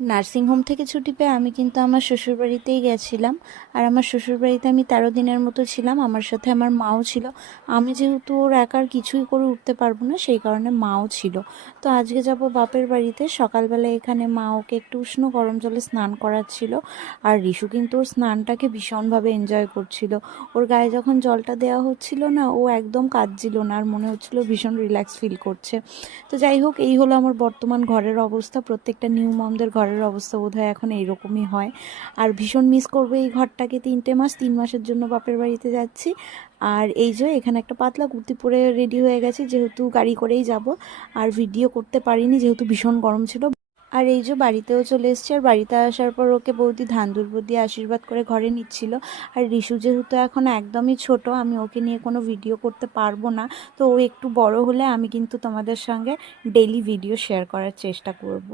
Nursing home থেকে ছুটি পেয়ে আমি কিন্তু আমার শ্বশুরবাড়িতেই গেছিলাম। আর আমার শ্বশুরবাড়িতে আমি 13 দিনের মতো ছিলাম। আমার সাথে আমার মাও ছিল। আমি যেহেতু ওর একার কিছুই করে উঠতে পারবো না, সেই কারণে মাও ছিল। তো আজকে যাব বাপের বাড়িতে। সকালবেলা এখানে মা ওকে একটু উষ্ণ গরম জলে স্নান করাচ্ছিল। আর রিশু কিন্তু ওর স্নানটাকে ভীষণভাবে এনজয় করছিল। ওর গায়ে যখন জলটা দেওয়া হচ্ছিল না, ও একদম কাঁদছিল না, আর মনে হচ্ছিল ভীষণ রিল্যাক্স ফিল করছে। তো যাই হোক, এই হলো আমার বর্তমান ঘরের অবস্থা। প্রত্যেকটা নিউ মমদের ঘরের অবস্থা বোধহয় এখন এইরকমই হয়। আর ভীষণ মিস করবো এই ঘরটাকে। 3 মাস, 3 মাসের জন্য বাপের বাড়িতে যাচ্ছি। আর এই যে এখানে একটা পাতলা কুর্তি পরে রেডি হয়ে গেছি, যেহেতু গাড়ি করেই যাব। আর ভিডিও করতে পারিনি যেহেতু ভীষণ গরম ছিল। আর এই যে বাড়িতেও চলে এসেছি। আর বাড়িতে আসার পর ওকে বৌদি ধান দুর্ব দিয়ে আশীর্বাদ করে ঘরে নিচ্ছিল। আর রিশু যেহেতু এখন একদমই ছোট, আমি ওকে নিয়ে কোনো ভিডিও করতে পারবো না। তো ও একটু বড় হলে আমি কিন্তু তোমাদের সঙ্গে ডেইলি ভিডিও শেয়ার করার চেষ্টা করব।